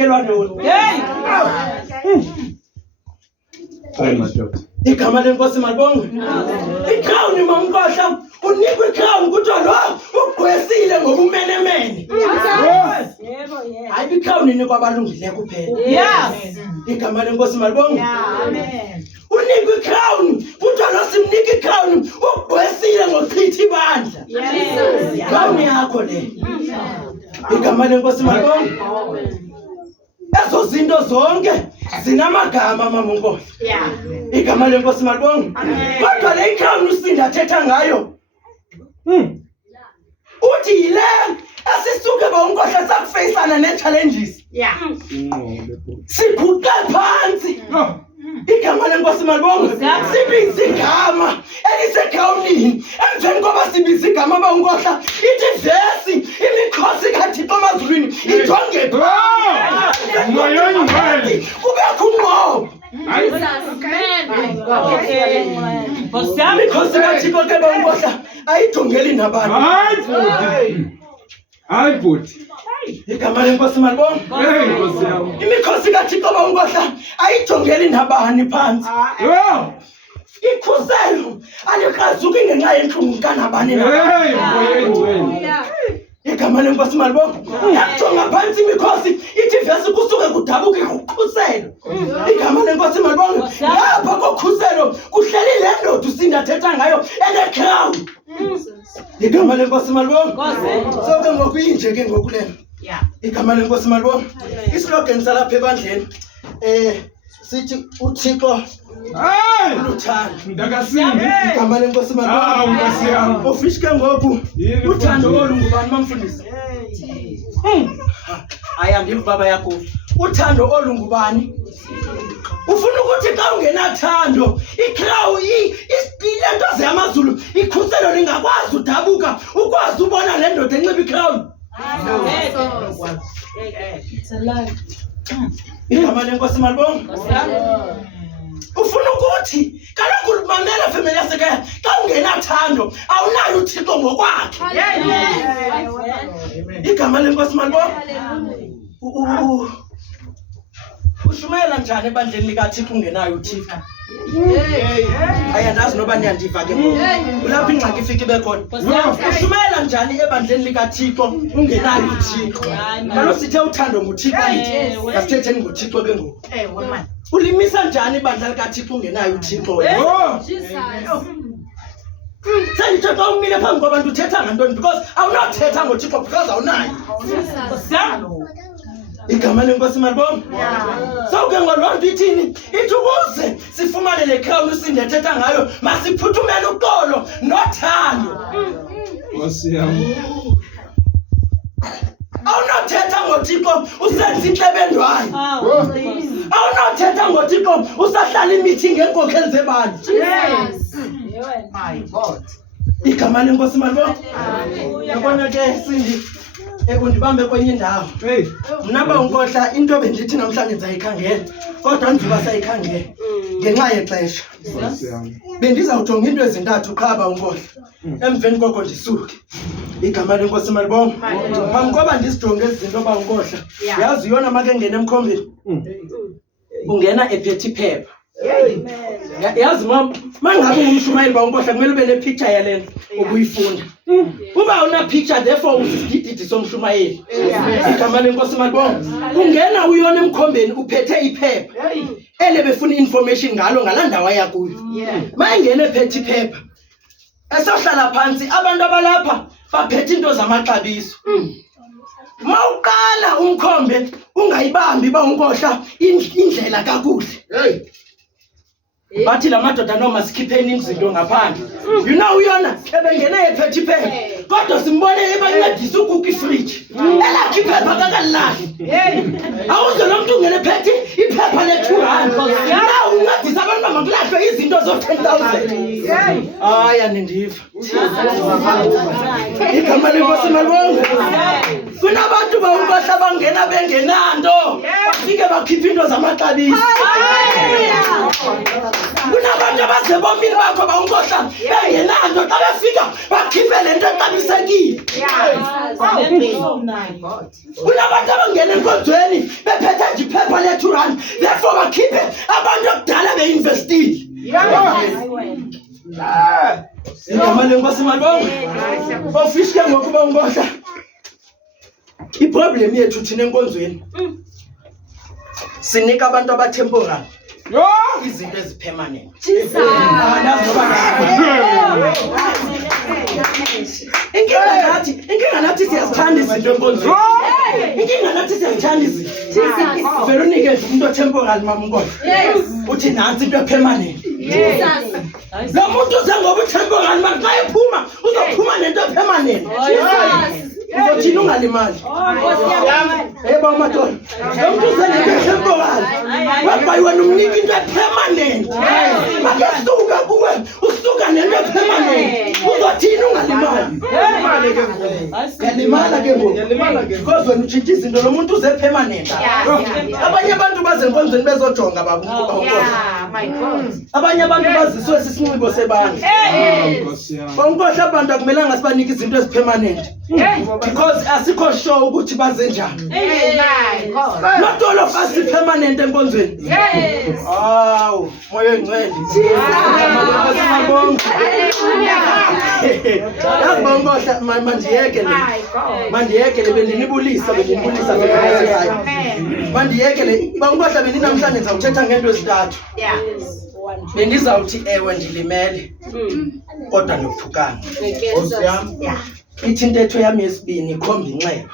Uzekelwa ntoni? Hayi madoda. Igama lenkosi malibongwe. Ikrown mamkhohla unikwe ikrown kuthiwa lo ugqwesile ngobumenemene. Hayi ikrown inikwa abalungileyo kuphela. Igama lenkosi malibongwe. Unikwe ikrown kuthiwa lo simnika ikrown ugqwesile ngochitha ibandla. Ikrown yakho le. Igama lenkosi malibongwe. Ezo zinto zonke zinamagama mama uNkosi. Igama lenkosi malibongwe. Kodwa le ikrown uSindi athetha ngayo. Uthi yile asisuke bawuNkosi sakufacana ne-challenges. Siguqe phansi. Igama lenkosi malibongwe. Sibiza igama elisekrownini. Emveni koba sibiza igama bawuNkohla ithi vesi imikhosi kaThixo emazulwini ijonge phansi. Kubekho unqobo. Imikhosi kaThixo ke bawuNkohla ayijongeli nabani. Hayi bhuti. Igama lenkosi malibongwe. Imikhosi kaThixo bawuNkohla ayijongeli nabani phansi. Ikhuselo alikazuki ngenxa yenhlungu kanabani na. Igama lenkosi malibongwe. Yajonga phansi imikhosi ithi vesi kusuke kudabuke ukhuselo. Igama lenkosi malibongwe. Lapha kokhuselo kuhleli le ndoda uSindi athetha ngayo ene-crown. Igama lenkosi malibongwe. So ke ngokuyinje ke ngokulena. Igama lenkosi malibongwe. Islogan salapha ebandleni sithi uThixo uthando. Ndakasindi. Igama lenkosi malibongwe. Nkosiyami. Ofishke ngoku uthando olungubani mamfundisi? Ayambivu baba yakho. Uthando olungubani? Ufuna ukuthi xa ungenathando ikrown isilento zeyamazulu ikhuselo lingakwazi udabuka ukwazi ubona le ndoda enxiba ikrown. Igama lenkosi malibongwe. Ufuna ukuthi kaloku mamela family yasekhaya xa ungenathando awunayo uThixo ngokwakhe. Igama lenkosi malibongwe. Ushumayela njani ebandleni likaThixo ungenayo uThixo? Ayandazi noba niyandiva ke ngoku. Kulapho ingxaki ifika ibe khona. Ushumayela njani ebandleni likaThixo ungenayo uThixo? Kaloku sithe uthando nguThixo lithi. Asithetheni ngoThixo ke ngoku. Ulimisa njani ibandla likaThixo ungenayo uThixo wena? Sendithe xa umile phambi kwabantu uthetha ngantoni because awunathetha ngoThixo because awunayo. Igama lenkosi malibongwe. Sawuke ngoloo nto ithini? Ithi ukuze sifumane le crown uSindi athetha ngayo masiphuthumele uxolo nothando. Nkosiyami. Awunathetha ngoThixo usenza intlebendwane. Awunathetha ngoThixo usahlala imeeting ngeenkokheli zebandla. My God. Igama lenkosi malibongwe. Yabona ke Sindi undibambe kwenye indawo. Mna bawuNkohla into bendithi namhlanje ndizayikhangela kodwa ndizoba sayikhangela ngenxa yexesha. Bendizawujonga into ezintathu qha bawuNkohla. Emveni koko ndisuke. Igama lenkosi malibongwe. Phambi koba ndizijonge ezi zinto bawuNkohla. Yazi yona make ngene emkhombeni. Ungena ephethe iphepha. Yazi mangabe ungumshumayeli bawuNkohla kumele ube nepicture yalena ubuyifunda. Uba una picture therefore usididi somshumayeli. Igama lenkosi malibongwe. Ungena uyona emkhombeni uphethe iphepha. Ele befuna information ngalo ngalandawo yakuyo. Mayengena ephethe iphepha. Esohlala phansi abantu abalapha baphethe into zamaxabiso. Mawuqala umkhombe ungayibambi bawuNkohla indlela kakuhle. Bathi la madoda noma sikhipheni izinto ngaphandle. You know uyona ebengena ephethe iphepha. Kodwa simbone ebancedisa ukuka ifridge. Elakhi iphepha kakalahle. Awuze lo muntu ungene ephethe iphepha le-200. Na uncedisa abantu bangakulahlwe izinto zo-10,000. Hayi anindiva. Igama lenkosi malibongwe. Kunabantu bawuNkohla bangena bengenanto. Bafike bakhipha into zamaxabiso. Kunabantu abazebomini bakho bawuNkohla bengenanto xa befika bakhiphe lento exabisekile. Kunabantu abangena enkonzweni bephethe lenkosi malibonga. Ofishke ngokuba unkohla. Iproblem yethu thina enkonzweni. Sinika abantu abatemporal. Izinto ezipermanent. Inkinga nathi siyazithanda izinto enkonzweni. Inkinga nathi siyazithanda izinto. Vele unike umuntu otemporal mama unkohla. Uthi nansi into epermanent. Lo muntu uzengoba utemporal manje xa ephuma uzophuma nento epermanent. Uzothina ungalimali. Yebo madoda. Lo muntu uzenento temporal. Wabhayi wena umnika into epermanent. Makesuka kuwe usuka nento epermanent. Uzothina ungalimali. Yalimala ke ngoku. Because wena utshintsha izinto lo muntu uze permanent. Abanye abantu baze enkonzweni bezojonga baba. Abanye abantu baziswe sisinxibo sebandla. Bonkohla abantu akumelanga sibanike izinto ezipermanent. Because asikho sure ukuthi baze njani. Not all of us is permanent enkonzweni. Aw, moya engcwele. Bonkohla mandiyeke le. Mandiyeke le bendinibulisa vele. Mandiyeke le. Bonkohla bendinamhlanje ngizawuthetha ngento ezintathu. Bendizawuthi ewe ndilimele. Kodwa nokuphukana. Ithi intetho yami yesibini ikhomba inxeba.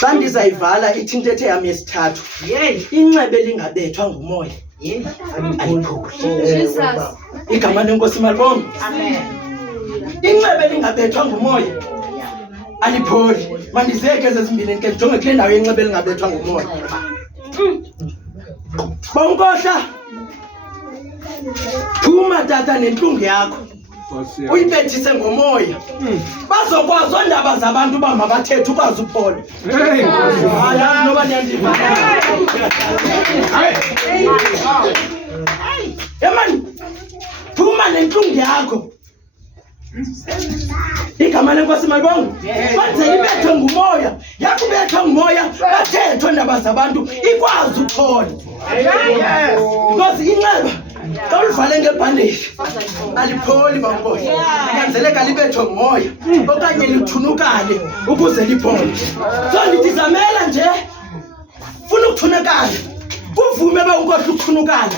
Xa ndizayivala ithi intetho yami yesithathu. Inxeba elingabethwa ngumoya. Aliphuli. Igama lenkosi malibonga. Inxeba elingabethwa ngumoya. Alipholi. Mandizeke ezimbini ke ndijonge kule ndawo yenxeba elingabethwa ngumoya. Bonkohla. Phuma tata nentlungu yakho. Uyibethise ngomoya. Bazokwazi ondaba zabantu bamabathethe ukwazi uphola. Hayi noba niyandiva. Yemani. Phuma nentlungu yakho. Igama lenkosi malibonga. Manje ibethwe ngumoya. Yakubethwa ngumoya bathethe ondaba zabantu ikwazi uphola. Because inxeba Toluvale ngebandage. Alipholi bankohla. Nyanzeleka libethwe ngumoya okanye lithunukale ukuze liphole. So nditizamela nje. Funa ukuthunukala. Kuvume bankohla ukuthunukala.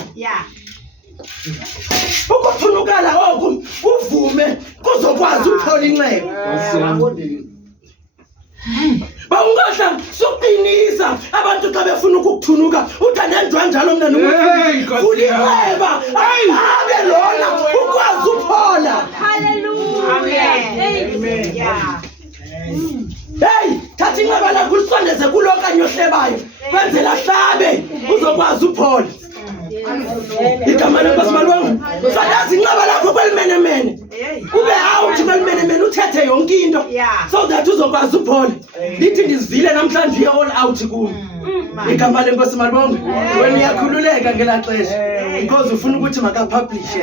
Ukuthunukala oku kuvume kuzokwazi ukuphola inxeba. Bawungohla suqinisa abantu xa befuna ukuthunuka uthanenjwa njalo mna nomuntu uliqeba abe lona ukwazi uphola. Hallelujah. Amen. Yeah. Hey, thatha inxeba lakho ulisondeze kulo kanye ohlebayo kwenzela hlabe uzokwazi uphola. Igama lenkosi malibonga. Sondazi inxeba lakho kwelimenemene. Ube out kwelimenemene uthethe yonke into so that uzokwazi uphola. Lithi ndizivile namhlanje all out kuwe. Igama lenkosi malibonga. Wena uyakhululeka ngela xesha because ufuna ukuthi maka publish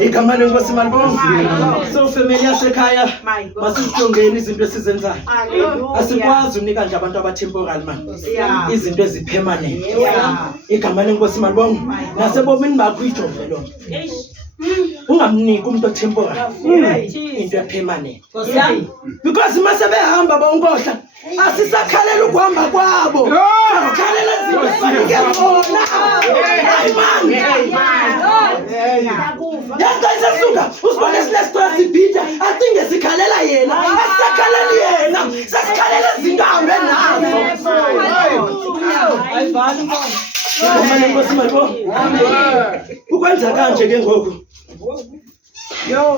igama lenkosi malibonga. So family yasekhaya masijongeni izinto esizenzayo. Asikwazi unika nje abantu abatemporal man. Izinto ezipermanent. Igama lenkosi malibonga. Nasebomini bakho ijonge lo. Ungamniki umuntu otemporal into epermanent. Because masebehamba bonkohla asisakhalela ukuhamba kwabo. Sakhalela izinto ngezona. Hayi man. Yaqasa suka usibone sinestress ibhida acinge sikhalela yena. Asakhalela yena. Sasikhalela izinto ahambe nazo. Ayivani mfana. Kumele nkosi malibonga. Ukwenza kanje ke ngoku.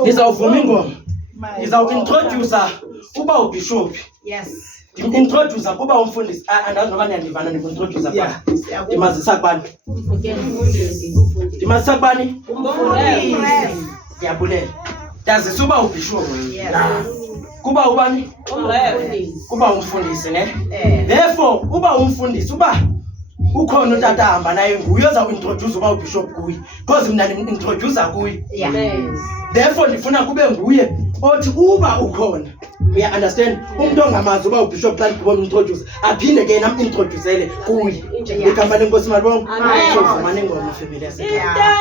Nizawuvuma ingoma. Nizawuintroduce kuba ubishop. Yes. Introduce kuba umfundisi. Andazi noba niyandivana niintroduce kwa. Ndimazisa kubani? Ndimazisa kubani? Umfundisi. Ndiyabulela. Ndazisa uba ubishop. Kuba ubani? Kuba umfundisi ne? Therefore uba umfundisi uba ukhona utata hamba naye nguye ozawuintroduce uba ubishop kuye because mina introduce kuye. Therefore ndifuna kube nguye othi uba ukhona. You understand? Umuntu ongamazi uba ubishop xa ndibona introduce aphinde ke nam introducele kuye. Igama lenkosi malibonga. Amen. Ngoma family yasekhaya.